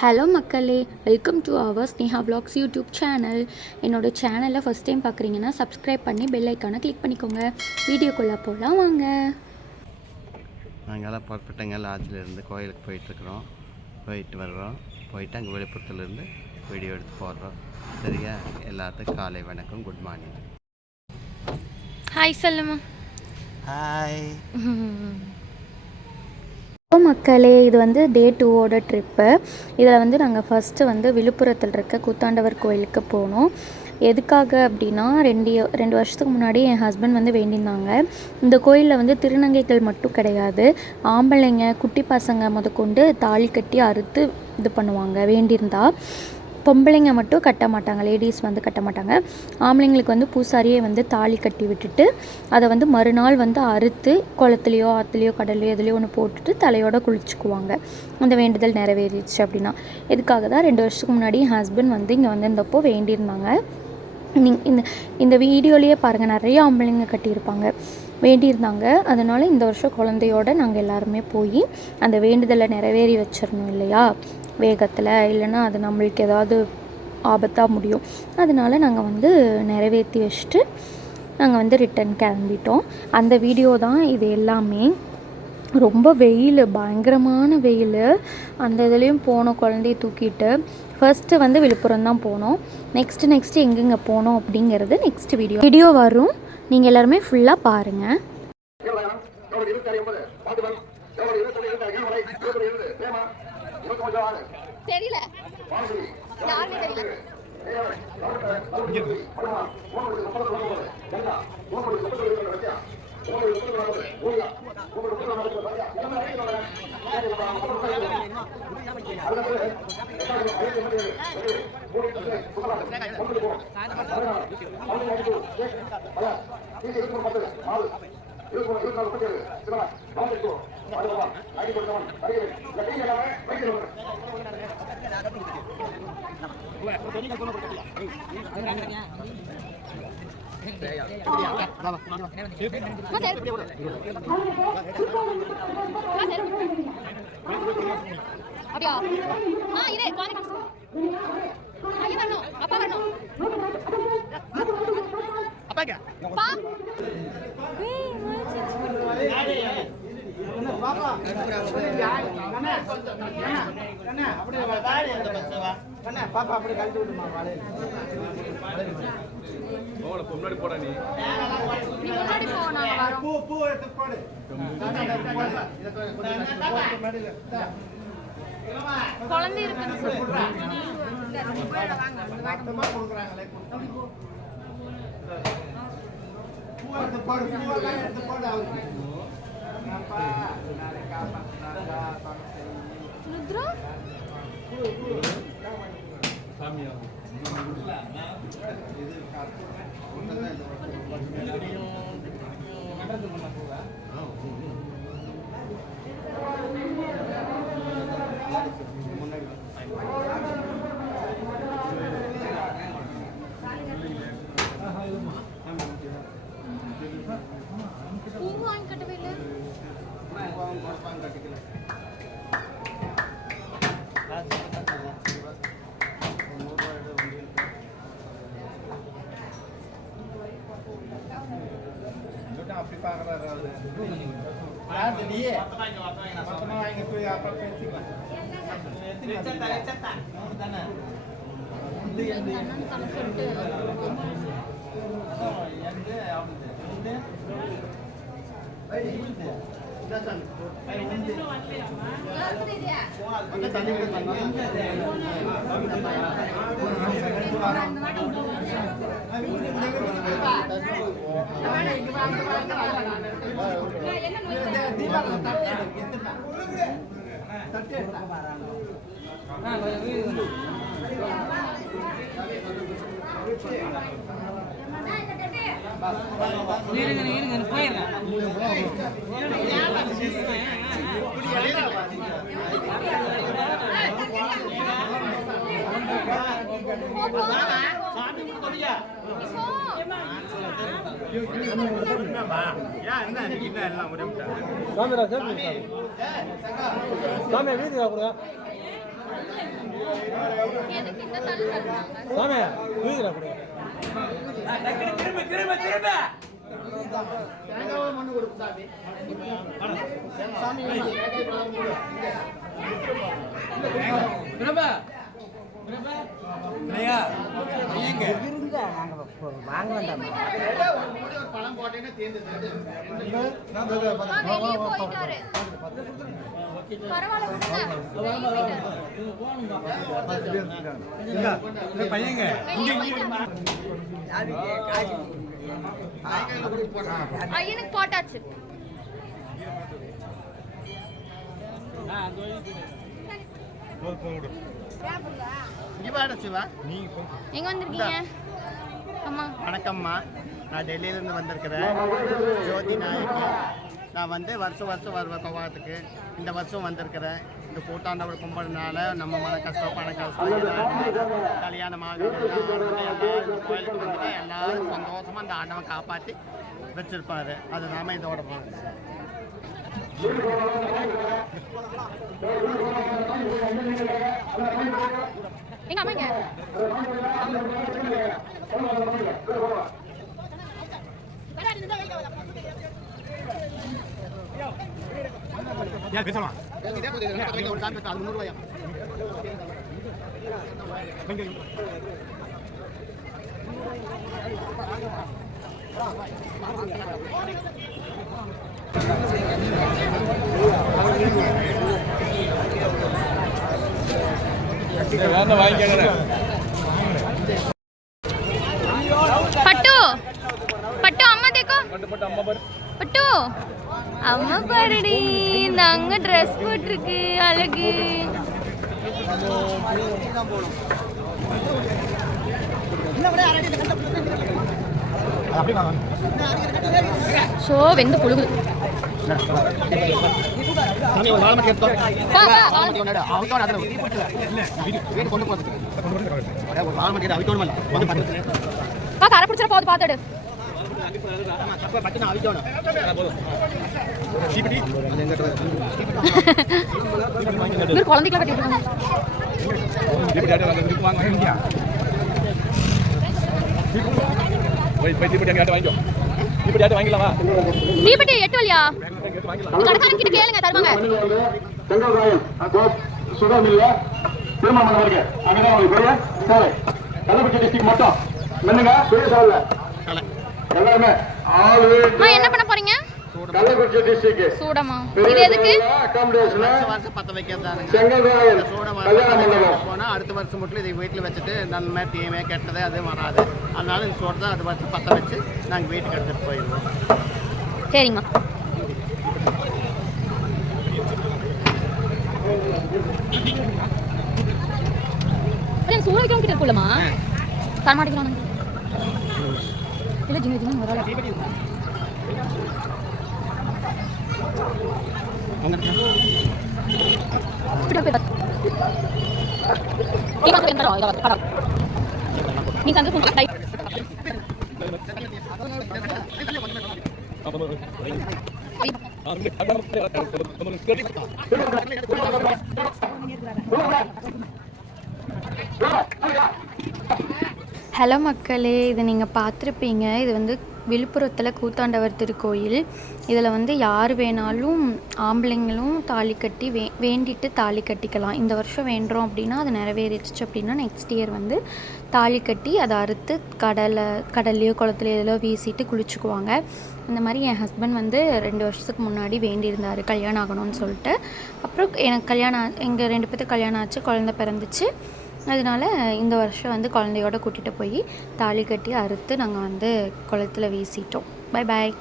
Hello மக்களே, welcome to our Sneha vlogs YouTube channel. என்னோட சேனலை ஃபஸ்ட் டைம் பார்க்குறீங்கன்னா சப்ஸ்கிரைப் பண்ணி பெல் ஐக்கானை கிளிக் பண்ணிக்கோங்க. வீடியோக்குள்ளே போகலாம் வாங்க. நாங்கள்லாம் புறப்பட்டங்க லாட்ஜிலேருந்து கோயிலுக்கு போயிட்டுருக்குறோம். போயிட்டு வர்றோம். போயிட்டு அங்கே விழுப்புரத்துலேருந்து வீடியோ எடுத்து போடுறோம். சரியா? எல்லாத்துக்கும் காலை வணக்கம், குட் மார்னிங். ஹாய் சொல்லுமா. ஹாய் மக்களே, இது வந்து டே 2 ட்ரிப்பு. இதில் நாங்கள் ஃபஸ்ட்டு விழுப்புரத்தில் இருக்க கூத்தாண்டவர் கோயிலுக்கு போனோம். எதுக்காக அப்படின்னா, ரெண்டு வருஷத்துக்கு முன்னாடி என் ஹஸ்பண்ட் வேண்டியிருந்தாங்க. இந்த கோயிலில் திருநங்கைகள் மட்டும் கிடையாது, ஆம்பளைங்க குட்டி பசங்க முதற்கொண்டு தாலி கட்டி அறுத்து இது பண்ணுவாங்க. வேண்டியிருந்தா பொம்பளைங்க மட்டும் கட்ட மாட்டாங்க, லேடிஸ் கட்ட மாட்டாங்க. ஆம்பளைங்களுக்கு பூசாரியே தாலி கட்டி விட்டுட்டு அதை மறுநாள் அறுத்து குளத்துலையோ ஆற்றுலையோ கடல்லையோ எதுலையோ ஒன்று போட்டுட்டு தலையோடு குளிச்சுக்குவாங்க. அந்த வேண்டுதல் நிறைவேறிடுச்சு அப்படின்னா. இதுக்காக தான் 2 வருஷத்துக்கு முன்னாடி என் ஹஸ்பண்ட் இங்கே வந்திருந்தப்போ வேண்டியிருந்தாங்க. இந்த வீடியோலேயே பாருங்கள், நிறைய ஆம்பளைங்க கட்டியிருப்பாங்க, வேண்டியிருந்தாங்க. அதனால் இந்த வருஷம் குழந்தையோடு நாங்கள் எல்லாருமே போய் அந்த வேண்டுதலை நிறைவேறி வச்சிடணும் இல்லையா, வேகத்தில். இல்லைன்னா அது நம்மளுக்கு ஏதாவது ஆபத்தாக முடியும். அதனால் நாங்கள் நிறைவேற்றி வச்சுட்டு நாங்கள் ரிட்டன் கிளம்பிட்டோம். அந்த வீடியோ தான் இது எல்லாமே. ரொம்ப வெயில், பயங்கரமான வெயில். அந்த இதுலேயும் போனோம் குழந்தைய தூக்கிட்டு. ஃபஸ்ட்டு விழுப்புரம் தான் போனோம். நெக்ஸ்ட்டு எங்கெங்கே போனோம் அப்படிங்கிறது நெக்ஸ்ட் வீடியோ வரும். நீங்கள் எல்லாருமே ஃபுல்லாக பாருங்கள். தெரியல, யாருமே தெரியல. பாப்பா அப்படி கழிச்சு விட்டுமா முன்னாடி போட நீ முன்னாடி போ. நாங்க பூ பூ எடுத்து போடு. குழந்தை இருக்குன்னு சொல்றாங்க. வாங்க கொடுக்குறாங்களே. பூ எடுத்து போடு, பூ எடுத்து போடு அவருக்கு. அப்பா நாளை காப்பாத்துறாங்க ருத்ரா. பூ பூ சாமியா இது காத்து ஒண்ணே நடந்து பண்ண போவா. அப்படி பார்க்குறாரு மொத்தமாக வாங்கி போய் அப்புறம் பேசிக்கலாம். சாமி வீதி ஐயனுக்கு போட்டாச்சு. எங்க வந்திருக்கீங்க? அம்மா வணக்கம்மா, நான் டெல்லியிலேருந்து வந்திருக்கிறேன். ஜோதி நாயக்கி. நான் வந்து வருஷம் வருவேன் கோவாத்துக்கு. இந்த வருஷம் வந்திருக்கிறேன். இந்த கூட்டாண்டவர் கும்பிட்றதுனால நம்ம மன கஷ்டம் பண கஷ்டம் கல்யாணமாக எல்லாரும் கோயிலுக்கு வந்துட்டு எல்லாரும் சந்தோஷமாக அந்த ஆண்டவன் காப்பாற்றி வச்சிருப்பாரு. அது நாம இதோட போகிறோம். எங்க அம்மா இங்க பேசலாம். पट्टू पट्टू अम्मा देखो पट्टू अम्मा பாருடி இந்த அங்க Dress போட்டுருக்கு அழகு சோ வெந்து புழுகுது கரை பிடிச்சிட போகுது பார்த்துடு குழந்தைகளை கட்டிட்டு தீபெட்டி 8 வழியா கடைக்காரன் கிட்ட கேளுங்க தருவாங்க. திருமணம் அங்கதான் கள்ளக்குறிச்சி டிஸ்ட்ரிக்ட் மட்டும் என்னங்க எல்லாருமே என்ன பண்ண போறீங்க? கள்ளக்குறிச்சி டிஸ்ட்ரிக்ட் சூடமா இது எதுக்கு? வருஷம் பத்த வைக்கிறதானுங்க. போனால் அடுத்த வருஷம் மட்டும் இதை வீட்டில் வச்சுட்டு நன்மை தீமை கெட்டது அது வராது. அதனால இந்த சோறு தான் அது வருஷம் பற்ற வச்சு நாங்கள் வீட்டுக்கு எடுத்துகிட்டு போயிடுவோம். சரிங்கம்மா. சூட வைக்கிறவங்க கிட்ட இருக்குல்லம்மா தரமாட்டிக்கலாம் இல்லை ஜிங்க ஜிங்க வரல நீ சந்தோஷம் ஹலோ மக்களே, இது நீங்கள் பார்த்துருப்பீங்க. இது வந்து விழுப்புரத்தில் கூத்தாண்டவர் திருக்கோயில். இதில் வந்து யார் வேணாலும் ஆம்பளைங்களும் தாலி கட்டி வேண்டிட்டு தாலி கட்டிக்கலாம். இந்த வருஷம் வேண்டுறோம் அப்படின்னா அது நிறைவேறிடுச்சு அப்படின்னா நெக்ஸ்ட் இயர் வந்து தாலி கட்டி அதை அறுத்து கடல்லையோ குளத்துலையோ எதிலோ வீசிட்டு குளிச்சுக்குவாங்க. இந்த மாதிரி என் ஹஸ்பண்ட் வந்து 2 வருஷத்துக்கு முன்னாடி வேண்டியிருந்தார் கல்யாணம் ஆகணும்னு சொல்லிட்டு. அப்புறம் எனக்கு எங்கள் 2 பேர்த்துக்கு கல்யாணம் ஆச்சு, குழந்தை பிறந்துச்சு. அதனால இந்த வருஷம் வந்து குழந்தையோட கூட்டிகிட்டு போய் தாலி கட்டி அறுத்து நாங்கள் வந்து குளத்துல வீசிட்டோம். Bye bye.